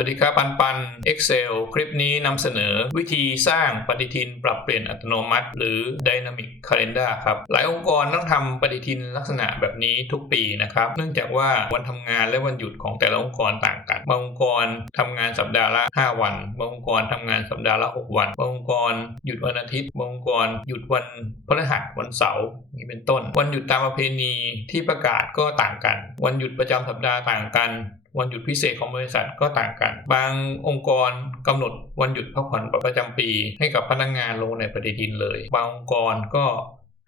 สวัสดีครับปันปัน Excel คลิปนี้นำเสนอวิธีสร้างปฏิทินปรับเปลี่ยนอัตโนมัติ หรือ Dynamic Calendar ครับ หลายองค์กรต้องทำปฏิทินลักษณะแบบนี้ทุกปีนะครับ เนื่องจากว่าวันทำงานและวันหยุดของแต่ละองค์กรต่างกัน บางองค์กรทำงานสัปดาห์ละ 5 วัน บางองค์กรทำงานสัปดาห์ละ 6 วัน บางองค์กรหยุดวันอาทิตย์ บางองค์กรหยุดวันพฤหัสวันเสาร์นี่เป็นต้น วันหยุดตามประเพณีที่ประกาศก็ต่างกัน วันหยุดประจำสัปดาห์ต่างกัน วันหยุดพิเศษของบริษัทก็ต่างกัน บางองค์กรกำหนดวันหยุดพักผ่อนประจำปี ให้กับพนักงานลงในปฏิทินเลย บางองค์กรก็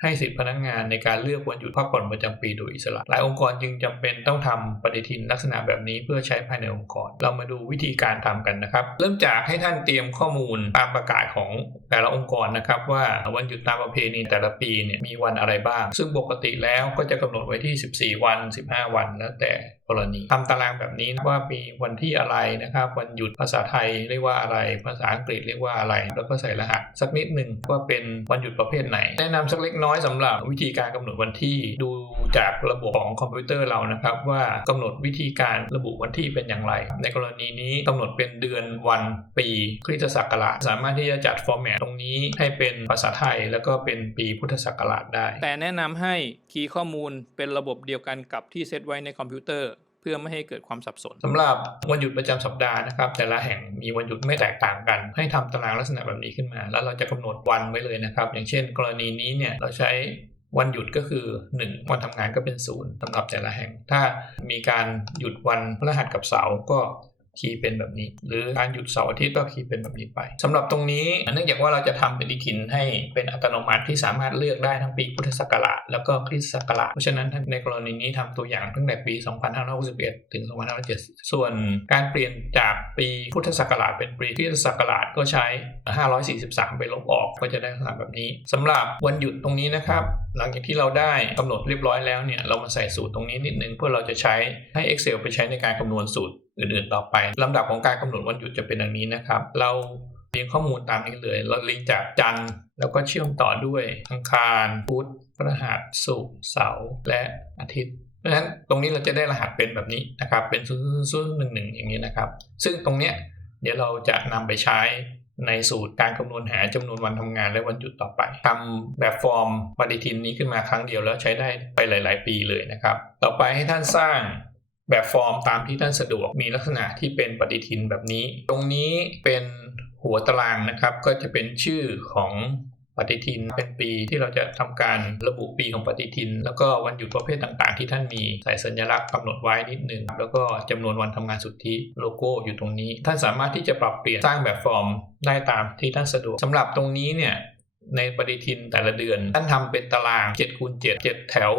ให้สิทธิพนักงานในการเลือกวันหยุดพักผ่อนประจำปีโดยอิสระ หลายองค์กรจึงจำเป็นต้องทำปฏิทินลักษณะแบบนี้เพื่อใช้ภายในองค์กร เรามาดูวิธีการทำกันนะครับ เริ่มจากให้ท่านเตรียมข้อมูลตามประกาศของแต่ละองค์กรนะครับว่าวันหยุดตามประเพณีแต่ละปีเนี่ยมีวันอะไรบ้าง ซึ่งปกติแล้วก็จะกำหนดไว้ที่ 14 วัน 15 วันแล้วแต่ กรณีทำตารางแบบนี้ว่ามีวันที่อะไรนะครับ วันหยุดภาษาไทยเรียกว่าอะไร ภาษาอังกฤษเรียกว่าอะไร แล้วก็ใส่รหัสสักนิดหนึ่งว่าเป็นวันหยุดประเภทไหน แนะนำสักเล็กน้อยสำหรับวิธีการกำหนดวันที่ดูจากระบบของคอมพิวเตอร์เรานะครับ ว่ากำหนดวิธีการระบุวันที่เป็นอย่างไร ในกรณีนี้กำหนดเป็นเดือนวันปีคริสตศักราชสามารถที่จะจัดฟอร์แมตตรงนี้ให้เป็นภาษาไทยแล้วก็เป็นปีพุทธศักราชได้ แต่แนะนำให้คีย์ข้อมูลเป็นระบบเดียวกันกับที่เซตไว้ในคอมพิวเตอร์ เพื่อไม่ให้เกิดความสับสนสำหรับวันหยุดประจำสัปดาห์นะครับ แต่ละแห่งมีวันหยุดไม่แตกต่างกัน ให้ทำตารางลักษณะแบบนี้ขึ้นมา แล้วเราจะกำหนดวันไว้เลยนะครับ อย่างเช่น กรณีนี้เนี่ยเราใช้วันหยุดก็คือ 1 วันทำงานก็เป็นศูนย์สำหรับแต่ละแห่ง ถ้ามีการหยุดวันพฤหัสกับเสาร์ก็ คีย์เป็นแบบนี้ หรือการหยุดเสาร์อาทิตย์ก็คีย์เป็นแบบนี้ไปสำหรับตรงนี้เนื่องจากว่าเราจะทำปฏิทินให้เป็นอัตโนมัติที่สามารถเลือกได้ทั้งปีพุทธศักราชแล้วก็คริสตศักราชเพราะฉะนั้นในกรณีนี้ทำตัวอย่างตั้งแต่ปี 2561 ถึง 2570 ส่วนการเปลี่ยนจากปีพุทธศักราชเป็นปีคริสตศักราชก็ใช้ 543 ไปลบออกก็จะได้ลักษณะแบบนี้สำหรับวันหยุดตรงนี้นะครับหลังจากที่เราได้กำหนดเรียบร้อยแล้วเนี่ยเรามาใส่สูตรตรงนี้นิดนึงเพื่อเราจะใช้ให้ Excel ไปใช้ในการคำนวณสูตร อื่นๆ ต่อไปลำดับของการกำหนดวันหยุดจะเป็นดังนี้นะครับ เราเรียงข้อมูลตามนี้เลย เราเรียงจากจันทร์แล้วก็เชื่อมต่อด้วยอังคารพุธพฤหัสศุกร์เสาร์และอาทิตย์เพราะฉะนั้นตรงนี้เราจะได้รหัสเป็นแบบนี้นะครับเป็นศูนย์ศูนย์หนึ่งหนึ่งอย่างนี้นะครับ ซึ่งตรงเนี้ยเดี๋ยวเราจะนำไปใช้ในสูตรการคำนวณหาจำนวนวันทำงานและวันหยุดต่อไปทำแบบฟอร์มปฏิทินนี้ขึ้นมาครั้งเดียวแล้วใช้ได้ไปหลาย ๆ ปีเลยนะครับ ต่อไปให้ท่านสร้าง แบบฟอร์มตามที่ท่านสะดวกมีลักษณะที่เป็นปฏิทินแบบนี้ ตรงนี้เป็นหัวตารางนะครับ ก็จะเป็นชื่อของปฏิทินเป็นปีที่เราจะทำการระบุปีของปฏิทิน แล้วก็วันหยุดประเภทต่างๆ ที่ท่านมีใส่สัญลักษณ์กำหนดไว้นิดนึงแล้วก็จำนวนวันทำงานสุทธิโลโก้อยู่ตรงนี้ ท่านสามารถที่จะปรับเปลี่ยนสร้างแบบฟอร์มได้ตามที่ท่านสะดวกสำหรับตรงนี้เนี่ยในปฏิทินแต่ละเดือน ท่านทำเป็นตาราง7คูณ7 7 แถว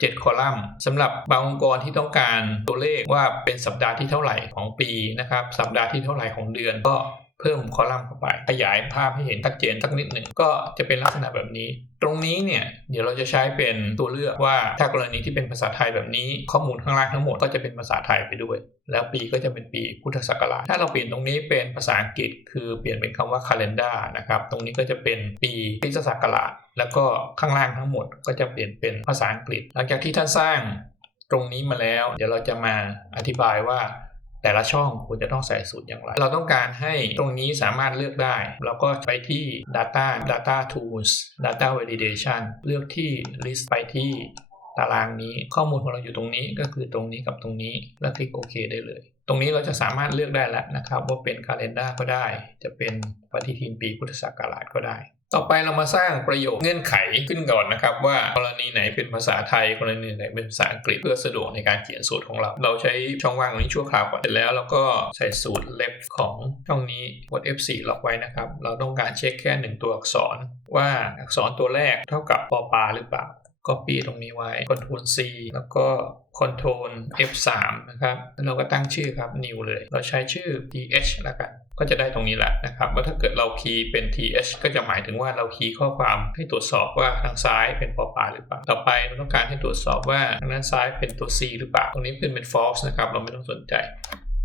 7 คอลัมน์สำหรับบางองค์กรที่ต้องการตัวเลขว่าเป็นสัปดาห์ที่เท่าไหร่ของปีนะครับ สัปดาห์ที่เท่าไหร่ของเดือนก็เพิ่มคอลัมน์เข้าไป ขยายภาพให้เห็นชัดเจนสักนิดหนึ่งก็จะเป็นลักษณะแบบนี้ ตรงนี้เนี่ยเดี๋ยวเราจะใช้เป็นตัวเลือกว่าถ้ากรณีที่เป็นภาษาไทยแบบนี้ ข้อมูลข้างล่างทั้งหมดก็จะเป็นภาษาไทยไปด้วย แล้วปีก็จะเป็นปีพุทธศักราชถ้าเราเปลี่ยนตรงนี้เป็นภาษาอังกฤษ คือเปลี่ยนเป็นคำว่า calendar นะครับตรงนี้ก็จะเป็นปีคริสตศักราช แล้วก็ข้างล่างทั้งหมดก็จะเปลี่ยนเป็นภาษาอังกฤษ หลังจากที่ท่านสร้างตรงนี้มาแล้ว เดี๋ยวเราจะมาอธิบายว่าแต่ละช่องควรจะต้องใส่สูตรอย่างไร เราต้องการให้ตรงนี้สามารถเลือกได้เราก็ไปที่ data data tools data validation เลือกที่ list ไปที่ตารางนี้ข้อมูลของเราอยู่ตรงนี้ก็คือตรงนี้กับตรงนี้แล้วคลิกโอเคได้เลย ตรงนี้เราจะสามารถเลือกได้แล้วนะครับ ว่าเป็น calendar ก็ได้ จะเป็นปฏิทินปีพุทธศักราชก็ได้ ต่อไปเรามาสร้างประโยคเงื่อนไขขึ้นก่อนนะครับ ว่ากรณีไหนเป็นภาษาไทยกรณีไหนเป็นภาษาอังกฤษเพื่อสะดวกในการเขียนสูตรของเรา เราใช้ช่องว่างตรงนี้ชั่วคราวก่อนเสร็จแล้วเราก็ใส่สูตรเล็บของช่องนี้กด F4 ล็อกไว้นะครับ เราต้องการเช็คแค่หนึ่งตัวอักษร ว่าอักษรตัวแรกเท่ากับปอปาหรือเปล่า Copy ตรงนี้ไว้ Ctrl C แล้วก็ Ctrl F3 นะครับแล้วเราก็ตั้งชื่อครับ new เลย เราใช้ชื่อ th แล้วกัน ก็จะได้ตรงนี้แหละนะครับว่าถ้าเกิดเราคีย์เป็น th ก็จะหมายถึงว่าเราคีย์ข้อความให้ตรวจสอบว่าทางซ้ายเป็นปอปลาหรือเปล่า ต่อไปเราต้องการให้ตรวจสอบว่าทางด้านซ้ายเป็นตัว c หรือเปล่า ตรงนี้ขึ้นเป็น false นะครับ เราไม่ต้องสนใจ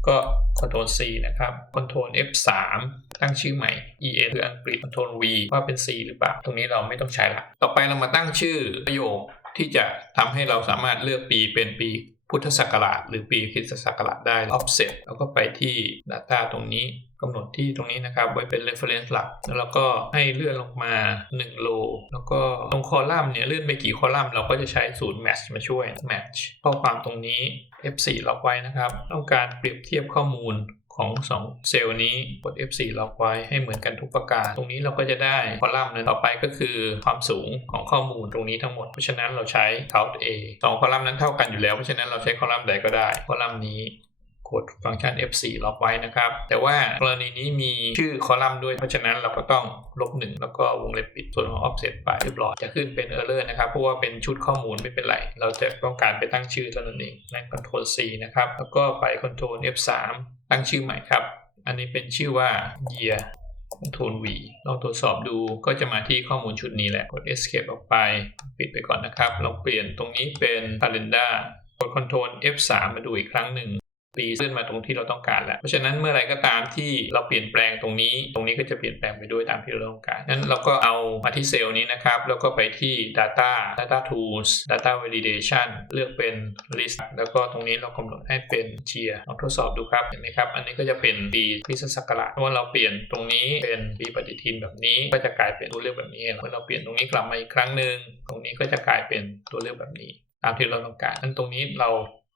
ก็ Ctrl C นะครับ Ctrl F3 ตั้งชื่อใหม่ EN คืออังกฤษ Ctrl V ว่าเป็น C หรือเปล่า ตรงนี้เราไม่ต้องใช้ละ ต่อไปเรามาตั้งชื่อประโยคที่จะทำให้เราสามารถเลือกปีเป็นปี พุทธศักราชหรือปีคริสตศักราชได้ offset แล้วก็ไปที่ data ตรงนี้กำหนดที่ตรงนี้นะครับ ไว้เป็น reference หลัก แล้วเราก็ให้เลื่อนลงมา1 row แล้วก็ตรงคอลัมน์เนี่ยเลื่อนไปกี่คอลัมน์เราก็จะใช้สูตร match มาช่วย match ข้อความตรงนี้ F4 ล็อกไว้นะครับ ต้องการเปรียบเทียบข้อมูล ของ 2 เซลล์นี้กด F4 ล็อกไว้ให้เหมือนกันทุกประการ ตรงนี้เราก็จะได้คอลัมน์นั้นต่อไปก็คือความสูงของข้อมูลตรงนี้ทั้งหมด เพราะฉะนั้นเราใช้ count A สองคอลัมน์นั้นเท่ากันอยู่แล้ว เพราะฉะนั้นเราใช้คอลัมน์ใดก็ได้ คอลัมน์นี้ กดฟังก์ชัน F4 ล็อกไว้นะครับ แต่ว่ากรณีนี้มีชื่อคอลัมน์ด้วย เพราะฉะนั้นเราก็ต้องลบหนึ่งแล้วก็วงเล็บปิดส่วนของ offset ไปเรียบร้อยจะขึ้นเป็น error นะครับ เพราะว่าเป็นชุดข้อมูลไม่เป็นไร เราจะต้องการไปตั้งชื่อเท่านั้นเองนั่น Ctrl C นะครับ แล้วก็ไป Ctrl F3 ตั้งชื่อใหม่ครับ อันนี้เป็นชื่อว่า year Ctrl V ลองตรวจสอบดูก็จะมาที่ข้อมูลชุดนี้แหละ กด Escape ออกไป ปิดไปก่อนนะครับ เราเปลี่ยนตรงนี้เป็น calendar กด Ctrl F3 มาดูอีกครั้งหนึ่ง ปีเลื่อนมาตรงที่เราต้องการแล้ว เพราะฉะนั้นเมื่อไรก็ตามที่เราเปลี่ยนแปลงตรงนี้ ตรงนี้ก็จะเปลี่ยนแปลงไปด้วยตามที่เราต้องการนั้นเราก็เอามาที่เซลล์นี้นะครับ แล้วก็ไปที่ data data tools data validation เลือกเป็น list แล้วก็ตรงนี้เรากำหนดให้เป็น year ลองทดสอบดูครับ เห็นไหมครับ อันนี้ก็จะเป็นปีคริสตศักราชเพราะว่าเราเปลี่ยนตรงนี้เป็นปีปฏิทินแบบนี้ ก็จะกลายเป็นตัวเลือกแบบนี้เมื่อเราเปลี่ยนตรงนี้กลับมาอีกครั้งหนึ่งตรงนี้ก็จะกลายเป็นตัวเลือกแบบนี้ ตามที่เราต้องการนั้นตรงนี้เรา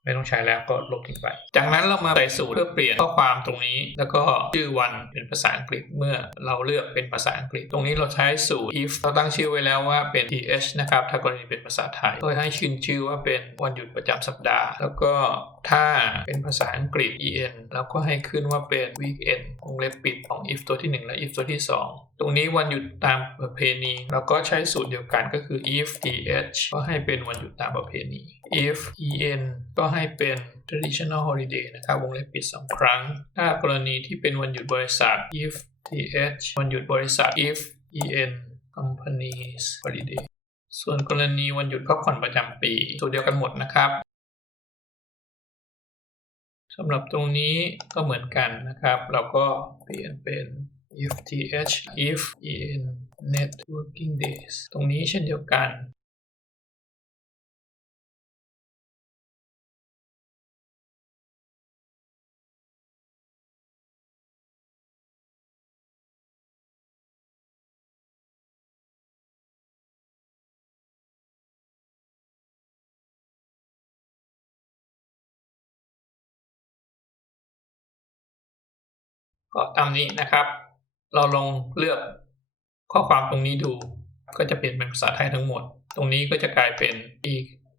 ไม่ต้องใช้แล้วก็ลบทิ้งไป จากนั้นเรามาใส่สูตรเพื่อเปลี่ยนข้อความตรงนี้ แล้วก็ชื่อวันเป็นภาษาอังกฤษเมื่อเราเลือกเป็นภาษาอังกฤษ ตรงนี้เราใช้สูตร if เราตั้งชื่อไว้แล้วว่าเป็น th นะครับ ถ้ากรณีเป็นภาษาไทยก็ให้ชื่นชื่อว่าเป็นวันหยุดประจำสัปดาห์ แล้วก็ ถ้าเป็นภาษาอังกฤษ en แล้วก็ให้ขึ้นว่าเป็น weekend วงเล็บปิดของ if ตัวที่ 1 และ if ตัวที่ 2 ตรงนี้วันหยุดตามประเพณีเราก็ใช้สูตรเดียวกันก็คือ if th ก็ให้เป็นวันหยุดตามประเพณี if en ก็ให้เป็น traditional holiday นะครับวงเล็บปิด 2 ครั้ง ถ้ากรณีที่เป็นวันหยุดบริษัท if th วันหยุดบริษัท if en companies holiday ส่วนกรณีวันหยุดพักผ่อนประจำปีสูตรเดียวกันหมดนะครับ สำหรับตรงนี้ก็เหมือนกันนะครับ เราก็เปลี่ยนเป็น if th if en net working days ตรงนี้เช่นเดียวกัน ก็ตามนี้นะครับ เราลองเลือกข้อความตรงนี้ดู ก็จะเปลี่ยนเป็นภาษาไทยทั้งหมด ตรงนี้ก็จะกลายเป็นปี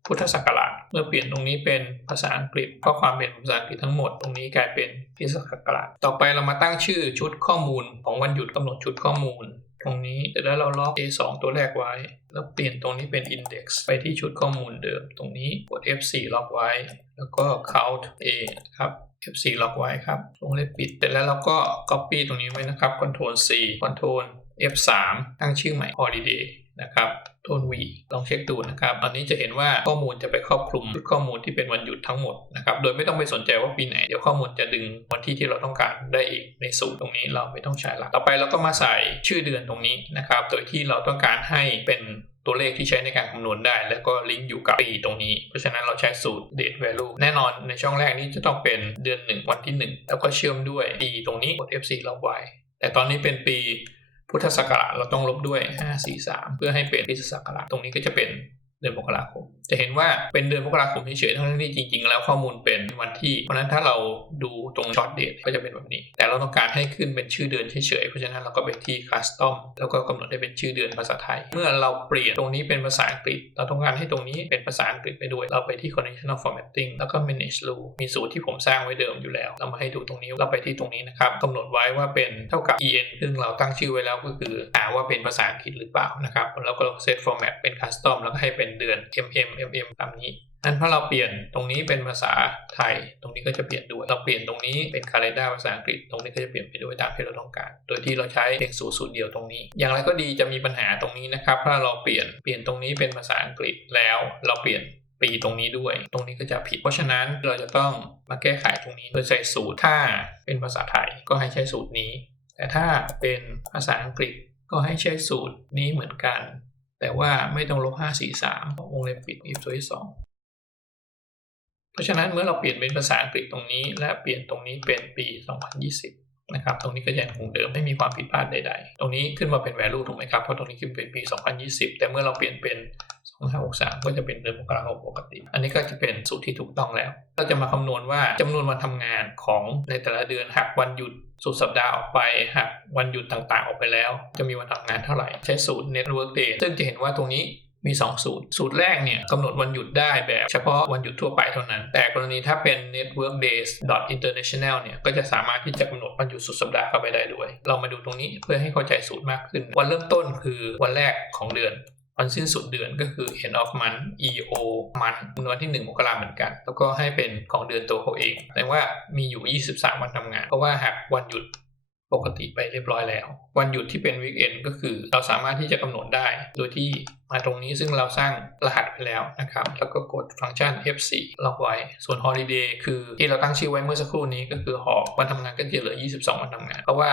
พุทธศักราช เมื่อเปลี่ยนตรงนี้เป็นภาษาอังกฤษข้อความเป็นภาษาอังกฤษทั้งหมด ตรงนี้กลายเป็นคริสตศักราช ต่อไปเรามาตั้งชื่อชุดข้อมูลของวันหยุดกำหนดชุดข้อมูล ตรงนี้แต่แล้วเราล็อก A2 ตัวแรกไว้ แล้วเปลี่ยนตรงนี้เป็น index ไปที่ชุดข้อมูลเดิม ตรงนี้กด F4 ล็อกไว้ แล้วก็ count A ครับ F4 ล็อกไว้ครับวงเล็บปิดเสร็จแล้วเราก็ copy ตรงนี้ไว้นะครับ Ctrl C Ctrl F3 ตั้งชื่อใหม่ holiday นะครับ โทน V ลองเช็คดูนะครับ อันนี้จะเห็นว่าข้อมูลจะไปครอบคลุมข้อมูลที่เป็นวันหยุดทั้งหมดนะครับ โดยไม่ต้องไปสนใจว่าปีไหน เดี๋ยวข้อมูลจะดึงวันที่ที่เราต้องการได้อีกในสูตรตรงนี้เราไม่ต้องใช้ละต่อไปเราก็มาใส่ชื่อเดือนตรงนี้นะครับ โดยที่เราต้องการให้เป็นตัวเลขที่ใช้ในการคำนวณได้ แล้วก็ลิงก์อยู่กับปีตรงนี้ เพราะฉะนั้นเราใช้สูตร date value แน่นอนในช่องแรกนี้จะต้องเป็นเดือน 1 วันที่ 1 แล้วก็เชื่อมด้วยปีตรงนี้กด F4 ล็อกไว้ แต่ตอนนี้เป็นปี พุทธศักราชเราต้องลบด้วย 543 เพื่อให้เป็นคริสตศักราชตรงนี้ก็จะเป็นเดือนมกราคม จะเห็นว่าเป็นเดือนมกราคมเฉยๆทั้งที่จริงๆ แล้วข้อมูลเป็นวันที่ เพราะนั้นถ้าเราดูตรงช็อตเดทก็จะเป็นแบบนี้ แต่เราต้องการให้ขึ้นเป็นชื่อเดือนเฉยๆ เพราะฉะนั้นเราก็ไปที่ custom แล้วก็กำหนดให้เป็นชื่อเดือนภาษาไทย เมื่อเราเปลี่ยนตรงนี้เป็นภาษาอังกฤษ เราต้องการให้ตรงนี้เป็นภาษาอังกฤษไปด้วย เราไปที่ conditional formatting แล้วก็ manage rule มีสูตรที่ผมสร้างไว้เดิมอยู่แล้ว เรามาให้ดูตรงนี้ เราไปที่ตรงนี้นะครับกำหนดไว้ว่าเป็นเท่ากับ en ซึ่งเราตั้งชื่อไว้แล้วก็คือหาว่าเป็นภาษาอังกฤษหรือเปล่านะครับ แล้วก็ set format เป็น custom แล้วก็ให้เป็นเดือน mm mm ตามนี้นั้นพอเราเปลี่ยนตรงนี้เป็นภาษาไทย ตรงนี้ก็จะเปลี่ยนด้วย เราเปลี่ยนตรงนี้เป็น calendar ภาษาอังกฤษ ตรงนี้ก็จะเปลี่ยนไปด้วยตามที่เราต้องการ โดยที่เราใช้เพียงสูตรสูตรเดียวตรงนี้ อย่างไรก็ดีจะมีปัญหาตรงนี้นะครับถ้าเราเปลี่ยนเปลี่ยนตรงนี้เป็นภาษาอังกฤษแล้วเราเปลี่ยนปีตรงนี้ด้วย ตรงนี้ก็จะผิด เพราะฉะนั้นเราจะต้องมาแก้ไขตรงนี้โดยใส่สูตรถ้าเป็นภาษาไทยก็ให้ใช้สูตรนี้ แต่ถ้าเป็นภาษาอังกฤษก็ให้ใช้สูตรนี้เหมือนกัน แต่ว่าไม่ต้องลบ 5 4 3วงเล็บปิด if ตัวที่2เพราะฉะนั้นเมื่อเราเปลี่ยนเป็นภาษาอังกฤษตรงนี้ และเปลี่ยนตรงนี้เป็นปี 2020 นะครับ ตรงนี้ก็ยังคงเดิมไม่มีความผิดพลาดใด ๆ ตรงนี้ขึ้นมาเป็น value ถูกไหมครับ เพราะตรงนี้ขึ้นเป็นปี 2020 แต่เมื่อเราเปลี่ยนเป็น 2563 ก็จะเป็นเดือนมกราคมปกติ อันนี้ก็จะเป็นสูตรที่ถูกต้องแล้ว เราจะมาคำนวณว่าจำนวนวันทำงานของในแต่ละเดือนหักวันหยุดสุดสัปดาห์ออกไปหักวันหยุดต่างๆ ออกไปแล้ว จะมีวันทำงานเท่าไหร่ ใช้สูตร network day ซึ่งจะเห็นว่าตรงนี้มี 2 สูตร สูตรแรกเนี่ยกำหนดวันหยุดได้แบบเฉพาะวันหยุดทั่วไปเท่านั้น แต่กรณีถ้าเป็น network days international เนี่ยก็จะสามารถที่จะกำหนดวันหยุดสุดสัปดาห์เข้าไปได้ด้วย เรามาดูตรงนี้เพื่อให้เข้าใจสูตรมากขึ้น วันเริ่มต้นคือวันแรกของเดือน วันสิ้นสุดเดือนก็คือ end of month EO month วันที่ 1 มกราเหมือนกัน แล้วก็ให้เป็นของเดือนตัวเขาเองแต่ว่ามีอยู่ 23 วันทำงาน เพราะว่าหักวันหยุดปกติไปเรียบร้อยแล้ว วันหยุดที่เป็น weekend ก็คือ เราสามารถที่จะกำหนดได้ โดยที่มาตรงนี้ซึ่งเราสร้างรหัสไปแล้วนะครับ แล้วก็กดฟังก์ชัน F4 ล็อกไว้ ส่วน holiday คือที่เราตั้งชื่อไว้เมื่อสักครู่นี้ก็คือหอวันทำงานก็จะเหลือ 22 วันทำงาน เพราะว่า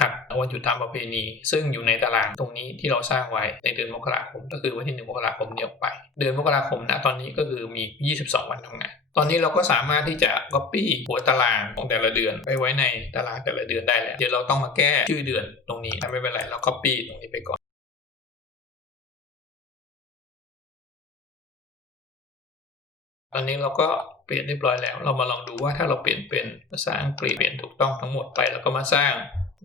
หักวันหยุดตามประเพณี ซึ่งอยู่ในตารางตรงนี้ที่เราสร้างไว้ในเดือนมกราคม ก็คือวันที่1มกราคมเนี้ออกไป เดือนมกราคมนะตอนนี้ก็คือมี 22 วันทำงาน ตอนนี้เราก็สามารถที่จะ copy หัวตารางของแต่ละเดือนไปไว้ในตารางแต่ละเดือนได้แล้วเดี๋ยวเราต้องมาแก้ชื่อเดือนตรงนี้ไม่เป็นไรเรา copy ตรงนี้ไปก่อนตอนนี้เราก็เปลี่ยนเรียบร้อยแล้ว เรามาลองดูว่าถ้าเราเปลี่ยนเป็นภาษาอังกฤษเปลี่ยนถูกต้องทั้งหมดไป แล้วก็มาสร้าง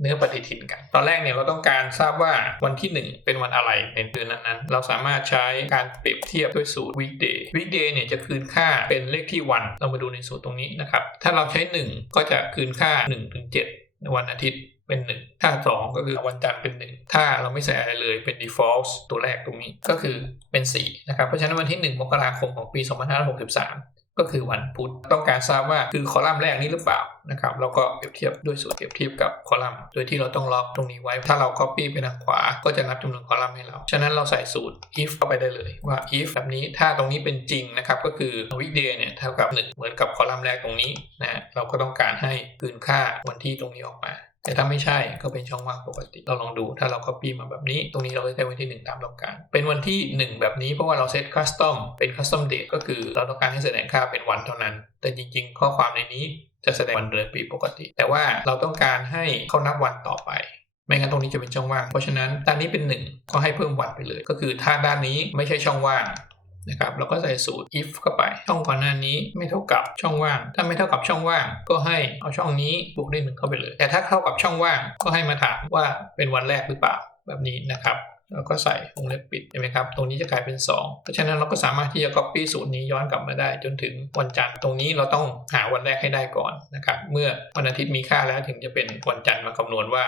เนื้อปฏิทินกัน ตอนแรกเนี่ยเราต้องการทราบว่าวันที่ 1 เป็นวันอะไรในเดือนนั้นๆ เราสามารถใช้การเปรียบเทียบด้วยสูตร weekday weekday เนี่ยจะคืนค่าเป็นเลขที่วัน เรามาดูในสูตรตรงนี้นะครับ ถ้าเราใช้ 1 ก็จะคืนค่า1ถึง7ในวันอาทิตย์เป็น1ถ้า 2 ก็คือวันจันทร์เป็น 1 ถ้าเราไม่ใส่อะไรเลยเป็น default ตัวแรกตรงนี้ก็คือเป็น4นะครับ เพราะฉะนั้นวันที่ 1 มกราคมของปี 2563 ก็คือวันพุธต้องการทราบว่าคือคอลัมน์แรกนี้หรือเปล่านะครับเราก็เปรียบเทียบด้วยสูตรเปรียบเทียบกับคอลัมน์โดยที่เราต้องล็อกตรงนี้ไว้ ถ้าเรา copy ไปทางขวา ก็จะนับจำนวนคอลัมน์ให้เรา ฉะนั้นเราใส่สูตร if เข้าไปได้เลยว่า if แบบนี้ถ้าตรงนี้เป็นจริงนะครับก็คือ weekday เนี่ยเท่ากับ 1 เหมือนกับคอลัมน์แรกตรงนี้นะเราก็ต้องการให้คืนค่าวันที่ตรงนี้ออกมา แต่ถ้าไม่ใช่ก็เป็นช่องว่างปกติ เราลองดูถ้าเรา copy มาแบบนี้ ตรงนี้เราก็ได้วันที่ 1 ตามต้องการ เป็นวันที่ 1 แบบนี้เพราะว่าเราเซต custom เป็น custom date ก็คือเราต้องการให้แสดงค่าเป็นวันเท่านั้น แต่จริง ๆ ข้อความในนี้จะแสดงวันเดือนปีปกติ แต่ว่าเราต้องการให้เขานับวันต่อไปไม่งั้นตรงนี้จะเป็นช่องว่าง เพราะฉะนั้นด้านนี้เป็น 1 ก็ให้เพิ่มวันไปเลย ก็คือถ้าด้านนี้ไม่ใช่ช่องว่าง นะครับเราก็ใส่สูตร if เข้าไป ช่องก่อนหน้านี้ไม่เท่ากับช่องว่าง ถ้าไม่เท่ากับช่องว่าง ก็ให้เอาช่องนี้บวกด้วยหนึ่งเข้าไปเลย แต่ถ้าเท่ากับช่องว่างก็ให้มาถามว่าเป็นวันแรกหรือเปล่าแบบนี้นะครับแล้วก็ใส่วงเล็บปิดเห็นไหมครับ ตรงนี้จะกลายเป็น 2 เพราะฉะนั้นเราก็สามารถที่จะ copy สูตรนี้ย้อนกลับมาได้ จนถึงวันจันทร์ตรงนี้เราต้องหาวันแรกให้ได้ก่อนนะครับ เมื่อวันอาทิตย์มีค่าแล้วถึงจะเป็นวันจันทร์มาคำนวณว่า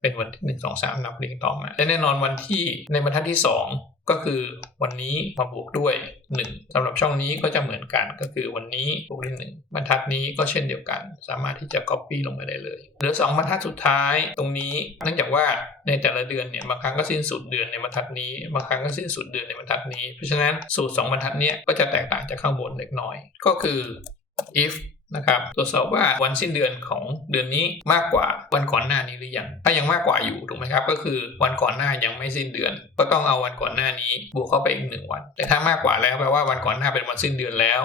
เป็นวันที่หนึ่งสองสามนับเรียงต่อมาและแน่นอนวันที่ในบรรทัดที่ 2 ก็คือวันนี้มาบวกด้วย 1สำหรับช่องนี้ก็จะเหมือนกันก็คือวันนี้บวกด้วย1บรรทัดนี้ก็เช่นเดียวกัน สามารถที่จะ copy ลงไปได้เลยเหลือ 2 บรรทัดสุดท้ายตรงนี้เนื่องจากว่าในแต่ละเดือนเนี่ยบางครั้งก็สิ้นสุดเดือนในบรรทัดนี้บางครั้งก็สิ้นสุดเดือนในบรรทัดนี้ เพราะฉะนั้นสูตร 2 บรรทัดนี้ก็จะแตกต่างจากข้างบนเล็กน้อย ก็คือ if นะครับตรวจสอบว่าวันสิ้นเดือนของเดือนนี้มากกว่าวันก่อนหน้านี้หรือยังถ้ายังมากกว่าอยู่ถูกไหมครับ ก็คือวันก่อนหน้ายังไม่สิ้นเดือน ก็ต้องเอาวันก่อนหน้านี้บวกเข้าไปอีกหนึ่งวัน แต่ถ้ามากกว่าแล้วแปลว่าวันก่อนหน้าเป็นวันสิ้นเดือนแล้ว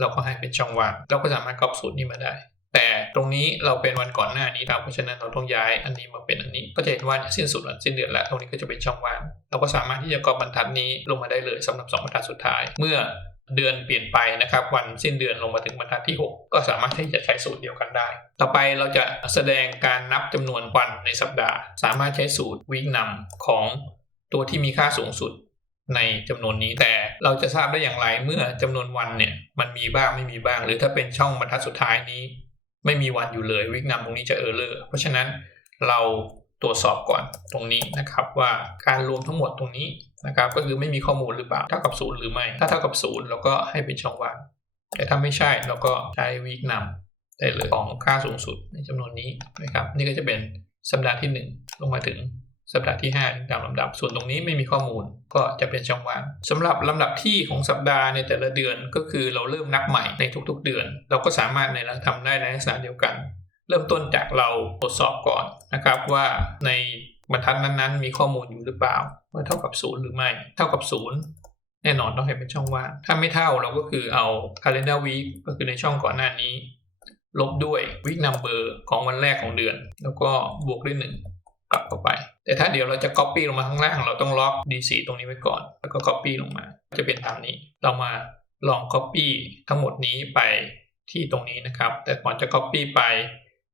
เราก็ให้เป็นช่องว่างเราก็สามารถก๊อปสูตรนี้มาได้แต่ตรงนี้เราเป็นวันก่อนหน้านี้ครับเพราะฉะนั้นเราต้องย้ายอันนี้มาเป็นอันนี้ ก็จะเห็นว่าสิ้นสุดวันสิ้นเดือนแล้ว ตรงนี้ก็จะเป็นช่องว่าง เราก็สามารถที่จะก๊อปบรรทัดนี้ลงมาได้เลยสำหรับสองบรรทัดสุดท้าย เมื่อ เดือนเปลี่ยนไปนะครับ วันสิ้นเดือนลงมาถึงบรรทัดที่ 6 ก็สามารถที่จะใช้สูตรเดียวกันได้ ต่อไปเราจะแสดงการนับจำนวนวันในสัปดาห์ สามารถใช้สูตรวิ่งนำของตัวที่มีค่าสูงสุดในจำนวนนี้แต่เราจะทราบได้อย่างไรเมื่อจำนวนวันเนี่ยมันมีบ้างไม่มีบ้าง หรือถ้าเป็นช่องบรรทัดสุดท้ายนี้ ไม่มีวันอยู่เลยวิกนำตรงนี้จะเออร์เลอร์เพราะฉะนั้นเราตรวจสอบก่อนตรงนี้นะครับว่าการรวมทั้งหมดตรงนี้ นะครับก็คือไม่มีข้อมูลหรือเปล่าเท่ากับศูนย์หรือไม่ ถ้าเท่ากับศูนย์เราก็ให้เป็นช่องว่างแต่ถ้าไม่ใช่เราก็ใช้วิกนำได้เลยของค่าสูงสุดในจำนวนนี้นะครับ นี่ก็จะเป็นสัปดาห์ที่ 1 ลงมาถึงสัปดาห์ที่5ตามลำดับ ส่วนตรงนี้ไม่มีข้อมูลก็จะเป็นช่องว่างสำหรับลำดับที่ของสัปดาห์ในแต่ละเดือนก็คือเราเริ่มนับใหม่ในทุกๆเดือน เราก็สามารถในเราทำได้ในลักษณะเดียวกัน เริ่มต้นจากเราตรวจสอบก่อนนะครับว่าใน บรรทัดนั้นๆ มีข้อมูลอยู่หรือเปล่าว่าเท่ากับศูนย์หรือไม่ เท่ากับศูนย์แน่นอนต้องให้เป็นช่องว่างถ้าไม่เท่าเราก็คือเอา calendar week ก็คือในช่องก่อนหน้านี้ ลบด้วย week number ของวันแรกของเดือน แล้วก็บวกด้วยหนึ่งกลับเข้าไป แต่ถ้าเดี๋ยวเราจะ copy ลงมาข้างล่าง เราต้องล็อก D4 ตรงนี้ไว้ก่อน แล้วก็ copy ลงมา จะเป็นตามนี้ เรามาลอง copy ทั้งหมดนี้ไปที่ตรงนี้นะครับ แต่ก่อนจะ copy ไป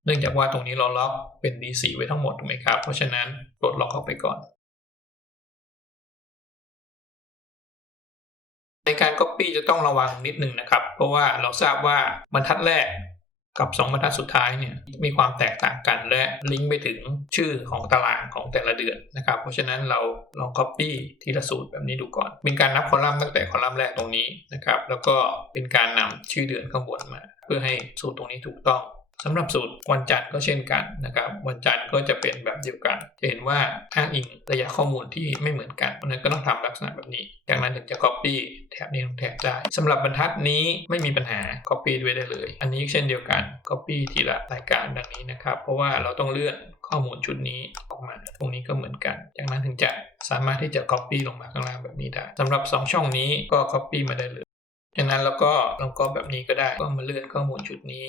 เนื่องจากว่าตรงนี้เราล็อกเป็น D4 ไว้ทั้งหมดถูกไหมครับ เพราะฉะนั้นปลดล็อกออกไปก่อน ในการ Copy จะต้องระวังนิดนึงนะครับ เพราะว่าเราทราบว่าบรรทัดแรกกับ 2 บรรทัดสุดท้ายเนี่ยมีความแตกต่างกันและลิงก์ไปถึงชื่อของตารางของแต่ละเดือนนะครับ เพราะฉะนั้นเราลอง Copy ทีละสูตรแบบนี้ดูก่อน เป็นการนับคอลัมน์ตั้งแต่คอลัมน์แรกตรงนี้นะครับ แล้วก็เป็นการนำชื่อเดือนข้างบนมา เพื่อให้สูตรตรงนี้ถูกต้อง สำหรับสูตรวันจันทร์ก็เช่นกันนะครับวันจันทร์ก็จะเป็นแบบเดียวกัน จะเห็นว่าอ้างอิงระยะข้อมูลที่ไม่เหมือนกันเพราะนั้นก็ต้องทำลักษณะแบบนี้ จากนั้นถึงจะ copy แถบนี้ลงแถบได้สำหรับบรรทัดนี้ไม่มีปัญหา copy ด้วยได้เลย อันนี้เช่นเดียวกัน copy ทีละรายการดังนี้นะครับ เพราะว่าเราต้องเลื่อนข้อมูลชุดนี้ออกมาตรงนี้ก็เหมือนกัน จากนั้นถึงจะสามารถที่จะ copy ลงมาข้างล่างแบบนี้ได้สำหรับ 2 ช่องนี้ก็ copy มาได้เลยจากนั้นเราก็เราก็แบบนี้ก็ได้ก็มาเลื่อนข้อมูลชุดนี้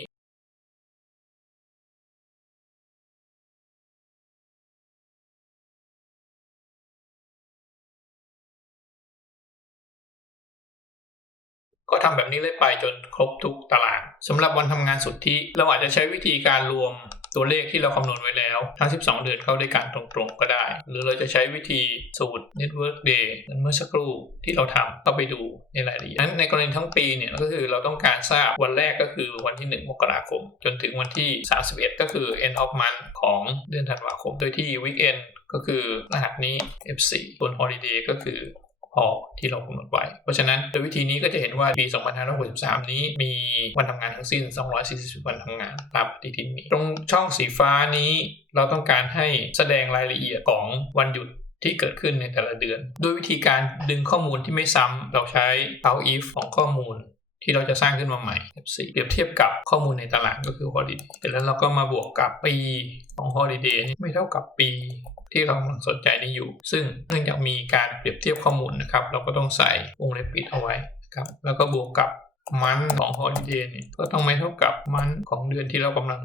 ก็ทำแบบนี้เลยไปจนครบทุกตารางสำหรับวันทำงานสุทธิเราอาจจะใช้วิธีการรวมตัวเลขที่เราคำนวณไว้แล้ว ทั้ง 12 เดือนเข้าด้วยกันตรงๆก็ได้ หรือเราจะใช้วิธีสูตร Network Day เมือนเมื่อสักครู่ที่เราทำเข้าไปดูในรายละเอียดนั้นในกรณีทั้งปีเนี่ยก็คือเราต้องการทราบวันแรกก็คือวันที่ 1 มกราคม จนถึงวันที่ 31 ก็คือ end of month ของเดือนธันวาคม โดยที่ weekend ก็คือรหัสนี้ F4 ส่วน holiday ก็คือ พอที่เรากำหนดไว้ เพราะฉะนั้นโดยวิธีนี้ก็จะเห็นว่าปี 2563 นี้มีวันทำงานทั้งสิ้น 240 วันทำงานตามปฏิทินนี้ ตรงช่องสีฟ้านี้เราต้องการให้แสดงรายละเอียดของวันหยุดที่เกิดขึ้นในแต่ละเดือน ด้วยวิธีการดึงข้อมูลที่ไม่ซ้ำเราใช้ out if ของข้อมูล ที่เราจะสร้างขึ้นมาใหม่ F4 เปรียบเทียบกับข้อมูลในตารางก็คือ holiday เสร็จแล้วเราก็มาบวกกับปีของ holiday นี่ไม่เท่ากับปีที่เรากำลังสนใจนี้อยู่ ซึ่งเนื่องจากมีการเปรียบเทียบข้อมูลนะครับ เราก็ต้องใส่วงเล็บปิดเอาไว้นะครับ แล้วก็บวกกับมันของ holiday เนี่ยก็ต้องไม่เท่ากับมันของเดือนที่เรากำลัง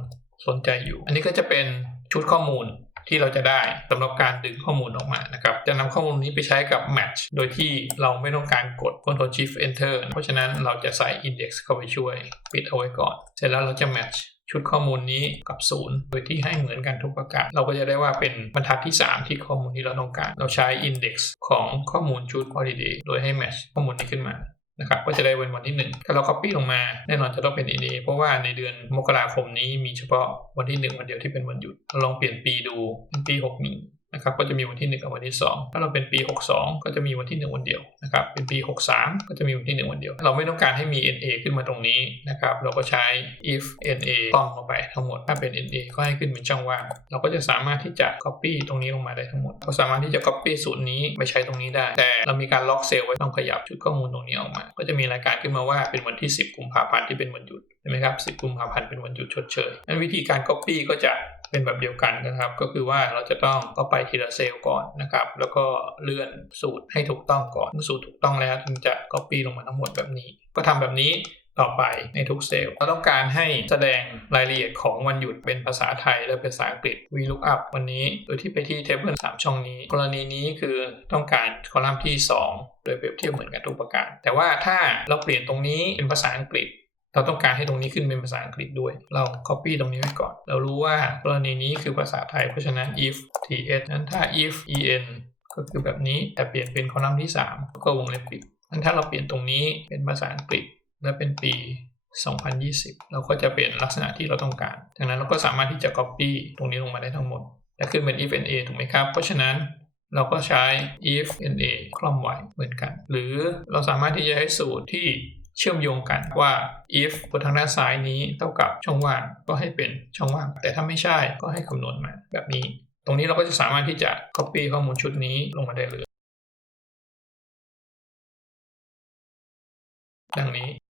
สนใจอยู่ อันนี้ก็จะเป็นชุดข้อมูล ที่เราจะได้สำหรับการดึงข้อมูลออกมานะครับ จะนำข้อมูลนี้ไปใช้กับ match โดยที่เราไม่ต้องการกด Ctrl Shift Enter เพราะฉะนั้นเราจะใส่ index เข้าไปช่วย ปิดเอาไว้ก่อน เสร็จแล้วเราจะ match ชุดข้อมูลนี้กับศูนย์โดยที่ให้เหมือนกันทุกประการ เราก็จะได้ว่าเป็นบรรทัดที่ 3 ที่ข้อมูลที่เราต้องการ เราใช้ index ของข้อมูลชุด holiday โดยให้ match ข้อมูลนี้ขึ้นมา นะครับก็จะได้เป็นวันที่ 1 ถ้าเรา copy ลงมาแน่นอนจะต้องเป็น NA เพราะว่าในเดือนมกราคมนี้มีเฉพาะวันที่ 1 วันเดียวที่เป็นวันหยุดลองเปลี่ยนปีดูเป็นปี 61 นะครับก็จะมีวันที่ 1 กับวันที่ 2 ถ้าเราเป็นปี 62 ก็จะมีวันที่ 1 วันเดียวนะครับเป็นปี 63 ก็จะมีวันที่ 1 วันเดียว เราไม่ต้องการให้มี NA ขึ้นมาตรงนี้นะครับเราก็ใช้ if NA ต้องลงไปทั้งหมดถ้าเป็น NA ก็ให้ขึ้นเป็นช่องว่างเราก็จะสามารถที่จะ copy ตรงนี้ลงมาได้ทั้งหมดเราสามารถที่จะ copy สูตรนี้ไปใช้ตรงนี้ได้ แต่เรามีการล็อกเซลล์ไว้ต้องขยับชุดข้อมูลตรงนี้ออกมา ก็จะมีรายการขึ้นมาว่าเป็นวันที่ 10 กุมภาพันธ์ที่เป็นวันหยุดใช่ไหมครับ 10 กุมภาพันธ์เป็นวันหยุดชดเชยนั้นวิธีการ copy ก็จะ เป็นแบบเดียวกันนะครับ ก็คือว่าเราจะต้องก็ไปทีละเซลล์ก่อนนะครับ แล้วก็เลื่อนสูตรให้ถูกต้องก่อนเมื่อสูตรถูกต้องแล้วถึงจะ copy ลงมาทั้งหมดแบบนี้ ก็ทำแบบนี้ต่อไปในทุกเซลล์เราต้องการให้แสดงรายละเอียดของวันหยุดเป็นภาษาไทยและเป็นภาษาอังกฤษ VLOOKUP วันนี้โดยที่ไปที่ table 3 ช่องนี้ กรณีนี้คือต้องการคอลัมน์ที่ 2 โดยเปรียบเทียบเหมือนกันทุกประการ แต่ว่าถ้าเราเปลี่ยนตรงนี้เป็นภาษาอังกฤษ เราต้องการให้ตรงนี้ขึ้นเป็นภาษาอังกฤษด้วย เรา copy ตรงนี้ไว้ก่อน เรารู้ว่ากรณีนี้คือภาษาไทย เพราะฉะนั้น if th นั้นถ้า if en ก็คือแบบนี้แต่เปลี่ยนเป็นคอลัมน์ที่ 3 ก็วงเล็บปิดนั้นถ้าเราเปลี่ยนตรงนี้เป็นภาษาอังกฤษและเป็นปี 2020 เราก็จะเป็นลักษณะที่เราต้องการ ดังนั้นเราก็สามารถที่จะ copy ตรงนี้ลงมาได้ทั้งหมดและขึ้นเป็น if na ถูกไหมครับ เพราะฉะนั้นเราก็ใช้ if na คล่อมไว้เหมือนกัน หรือเราสามารถที่จะให้สูตรที่ เชื่อมโยงกันว่า if บนทางด้านซ้ายนี้เท่ากับช่องว่างก็ให้เป็นช่องว่าง แต่ถ้าไม่ใช่ก็ให้คำนวณมาแบบนี้ ตรงนี้เราก็จะสามารถที่จะ copy ข้อมูลชุดนี้ลงมาได้เลยดังนี้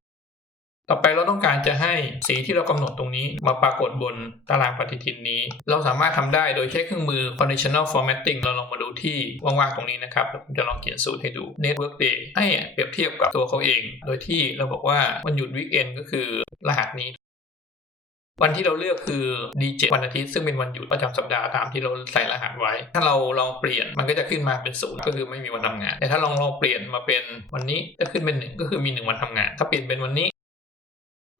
ต่อไปเราต้องการจะให้สีที่เรากำหนดตรงนี้มาปรากฏบนตารางปฏิทินนี้ เราสามารถทำได้โดยใช้เครื่องมือ conditional formatting เราลองมาดูที่ว่างๆตรงนี้นะครับแล้วผมจะลองเขียนสูตรให้ดู network day ให้เปรียบเทียบกับตัวเขาเอง โดยที่เราบอกว่าวันหยุด weekend ก็คือรหัสนี้วันที่เราเลือกคือ D7 วันอาทิตย์ซึ่งเป็นวันหยุดประจำสัปดาห์ตามที่เราใส่รหัสไว้ ถ้าเราลองเปลี่ยนมันก็จะขึ้นมาเป็นศูนย์ก็คือไม่มีวันทำงาน แต่ถ้าลองลองเปลี่ยนมาเป็นวันนี้จะขึ้นเป็นหนึ่งก็คือมีหนึ่งวันทำงาน ถ้าเปลี่ยนเป็นวันนี้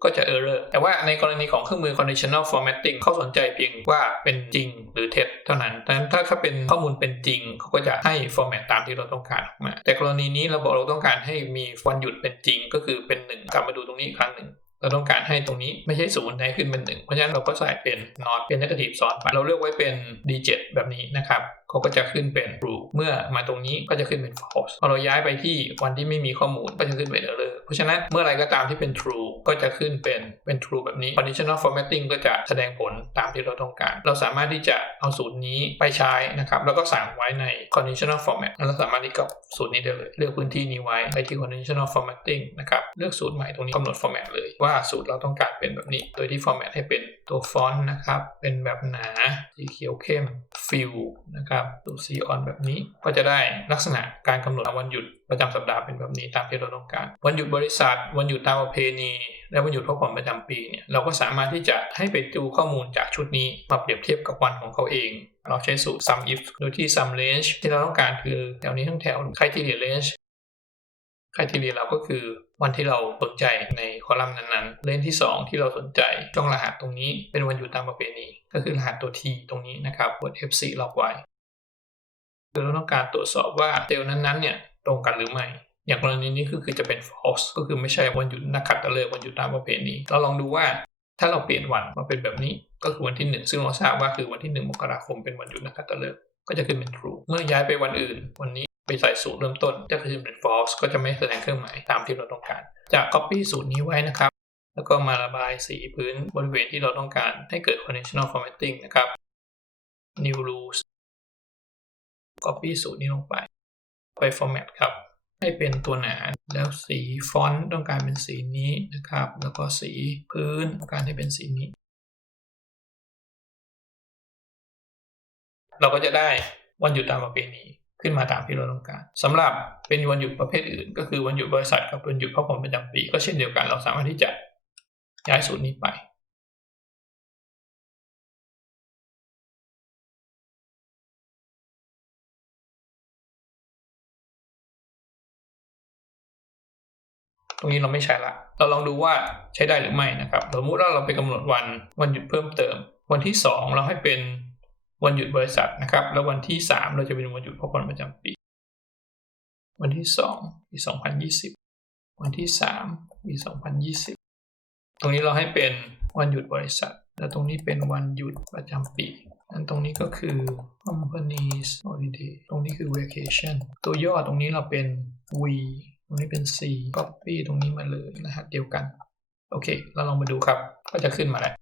ก็จะ error แต่ว่าในกรณีของเครื่องมือ conditional formatting เขาสนใจเพียงว่าเป็นจริงหรือเท็จเท่านั้นดังนั้นถ้าถ้าเป็นข้อมูลเป็นจริงเขาก็จะให้ format ตามที่เราต้องการออกมา แต่กรณีนี้เราบอกเราต้องการให้มีวันหยุดเป็นจริงก็คือเป็นหนึ่งกลับมาดูตรงนี้อีกครั้งหนึ่งเราต้องการให้ตรงนี้ไม่ใช่ศูนย์ให้ขึ้นเป็นหนึ่งเพราะฉะนั้นเราก็ใส่เป็น not เป็น negative ซ้อนไปเราเลือกไว้เป็น d7 แบบนี้นะครับเขาก็จะขึ้นเป็น true เมื่อมาตรงนี้ก็จะขึ้นเป็น false พอเราย้ายไปที่วันที่ไม่มีข้อมูลก็จะขึ้นเป็น error เพราะฉะนั้นเมื่อไรก็ตามที่เป็น true ก็จะขึ้นเป็นเป็น true แบบนี้ conditional formatting ก็จะแสดงผลตามที่เราต้องการ เราสามารถที่จะเอาสูตรนี้ไปใช้นะครับ แล้วก็สั่งไว้ใน conditional format แล้วเราสามารถที่กับสูตรนี้ได้เลย เลือกพื้นที่นี้ไว้ไปที่ conditional formatting นะครับเลือกสูตรใหม่ตรงนี้กำหนด format เลยว่าสูตรเราต้องการเป็นแบบนี้ โดยที่ format ให้เป็นตัวฟอนต์นะครับ เป็นแบบหนาสีเขียวเข้ม fill นะครับตัวสีออนแบบนี้ก็จะได้ลักษณะการกำหนดวันหยุด ประจำสัปดาห์เป็นแบบนี้ตามที่เราต้องการ วันหยุดบริษัท วันหยุดตามประเพณี และวันหยุดพักผ่อนประจำปีเนี่ยเราก็สามารถที่จะให้ไปดูข้อมูลจากชุดนี้มาเปรียบเทียบกับวันของเขาเอง เราใช้สูตร sum if โดยที่ sum range ที่เราต้องการคือแถวนี้ทั้งแถว criteria range criteria เราก็คือวันที่เราสนใจในคอลัมน์นั้นๆ เลนที่ 2 ที่เราสนใจช่องรหัสตรงนี้เป็นวันหยุดตามประเพณี ก็คือรหัสตัว T ตรงนี้นะครับกด F4 ล็อกไว้เราต้องการตรวจสอบว่าเซลล์นั้นๆเนี่ย ตรงกันหรือไม่ อย่างกรณีนี้คือคือจะเป็น false ก็คือไม่ใช่วันหยุดนักขัตฤกษ์วันหยุดตามประเพณีเราลองดูว่าถ้าเราเปลี่ยนวันมาเป็นแบบนี้ก็คือวันที่ 1 ซึ่งเราทราบว่าคือวันที่ 1 มกราคมเป็นวันหยุดนักขัตฤกษ์ก็จะขึ้นเป็น true เมื่อย้ายไปวันอื่น วันนี้ไปใส่สูตรเริ่มต้นจะขึ้นเป็น false ก็จะไม่แสดงเครื่องหมายตามที่เราต้องการ จะ copy สูตรนี้ไว้นะครับ แล้วก็มาระบายสีพื้นบริเวณที่เราต้องการให้เกิด conditional formatting นะครับ new rules copy สูตรนี้ลงไป ไป format ครับ ให้เป็นตัวหนา แล้วสีฟอนต์ต้องการเป็นสีนี้นะครับ แล้วก็สีพื้นต้องการให้เป็นสีนี้ เราก็จะได้วันหยุดตามประเพณีขึ้นมาตามที่เราต้องการสำหรับเป็นวันหยุดประเภทอื่น ก็คือวันหยุดบริษัทกับวันหยุดพักผ่อนประจำปี ก็เช่นเดียวกันเราสามารถที่จะย้ายสูตรนี้ไป ตรงนี้เราไม่ใช้ละ เราลองดูว่าใช้ได้หรือไม่นะครับสมมติว่าเราไปกำหนดวันวันหยุดเพิ่มเติม วันที่ 2 เราให้เป็นวันหยุดบริษัทนะครับ แล้ววันที่ 3 เราจะเป็นวันหยุดพักผ่อนประจำปี วันที่2ปี2020 วันที่3ปี2020 ตรงนี้เราให้เป็นวันหยุดบริษัท แล้วตรงนี้เป็นวันหยุดประจำปีอันตรงนี้ก็คือ companies holiday ตรงนี้คือ vacation ตัวย่อตรงนี้เราเป็น V ต รงนี้เป็น C copy ตรงนี้มาเลยรหัสเดียวกัน โอเค เราลองมาดูครับ ก็จะขึ้นมาแล้ว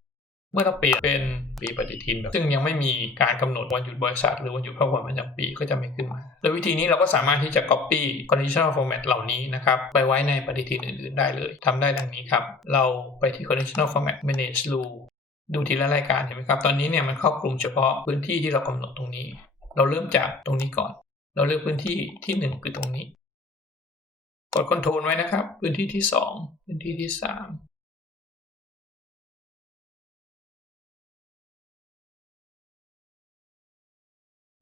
เมื่อเราเปลี่ยนเป็นปีปฏิทินแบบซึ่งยังไม่มีการกำหนดวันหยุดบริษัท หรือวันหยุดพักผ่อนประจำปีก็จะไม่ขึ้นมา โดยวิธีนี้เราก็สามารถที่จะ copy conditional format เหล่านี้นะครับ ไปไว้ในปฏิทินอื่น ๆ ได้เลยทำได้ดังนี้ครับ เราไปที่ conditional format manage rule ดูทีละรายการเห็นไหมครับ ตอนนี้เนี่ยมันครอบคลุมเฉพาะพื้นที่ที่เรากำหนดตรงนี้ เราเริ่มจากตรงนี้ก่อน เราเลือกพื้นที่ที่หนึ่งคือตรงนี้ กดคอนโทรลไว้นะครับ พื้นที่ที่สองพื้นที่ที่สาม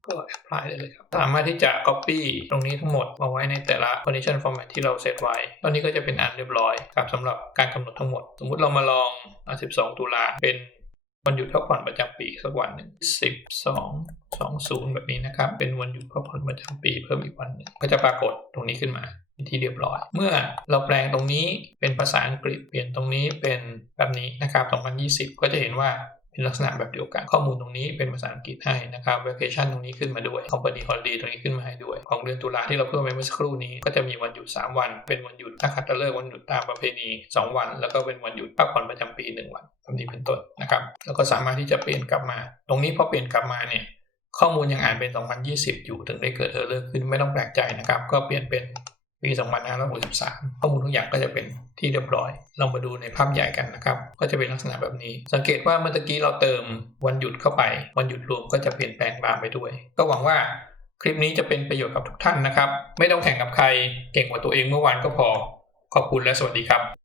ก็ apply ได้เลยครับ สามารถที่จะ copy ตรงนี้ทั้งหมดมาไว้ในแต่ละ condition format ที่เราเซตไว้ ตอนนี้ก็จะเป็นอันเรียบร้อยครับสำหรับการกำหนดทั้งหมด สมมุติเรามาลองอะ12 ตุลาเป็นวันหยุดพักผ่อนประจำปีสักวันหนึ่ง12 20 แบบนี้นะครับ เป็นวันหยุดพักผ่อนประจำปีเพิ่มอีกวันหนึ่งก็จะปรากฏตรงนี้ขึ้นมา เป็นที่เรียบร้อย เมื่อเราแปลงตรงนี้เป็นภาษาอังกฤษเปลี่ยนตรงนี้เป็นแบบนี้นะครับ 2020 ก็จะเห็นว่าเป็นลักษณะแบบเดียวกัน ข้อมูลตรงนี้เป็นภาษาอังกฤษให้นะครับ vacation ตรงนี้ขึ้นมาด้วย company holiday ตรงนี้ขึ้นมาให้ด้วย ของเดือนตุลาที่เราเพิ่มไปเมื่อสักครู่นี้ ก็จะมีวันหยุด 3 วัน เป็นวันหยุดนักขัตฤกษ์วันหยุดตามประเพณี 2 วัน แล้วก็เป็นวันหยุดพักผ่อนประจำปี 1 วันแบบนี้เป็นต้นนะครับ แล้วก็สามารถที่จะเปลี่ยนกลับมา ตรงนี้พอเปลี่ยนกลับมาเนี่ย ข้อมูลยังอ่านเป็น 2020 อยู่ ถึงได้เกิดเออร์เลอร์ขึ้น ไม่ต้องแปลกใจนะครับ ก็เปลี่ยนเป็น ปี2563ข้อมูลทุกอย่างก็จะเป็นที่เรียบร้อย เรามาดูในภาพใหญ่กันนะครับ ก็จะเป็นลักษณะแบบนี้ สังเกตว่าเมื่อกี้เราเติมวันหยุดเข้าไป วันหยุดรวมก็จะเปลี่ยนแปลงตามไปด้วย ก็หวังว่าคลิปนี้จะเป็นประโยชน์กับทุกท่านนะครับ ไม่ต้องแข่งกับใคร เก่งกว่าตัวเองเมื่อวานก็พอ ขอบคุณและสวัสดีครับ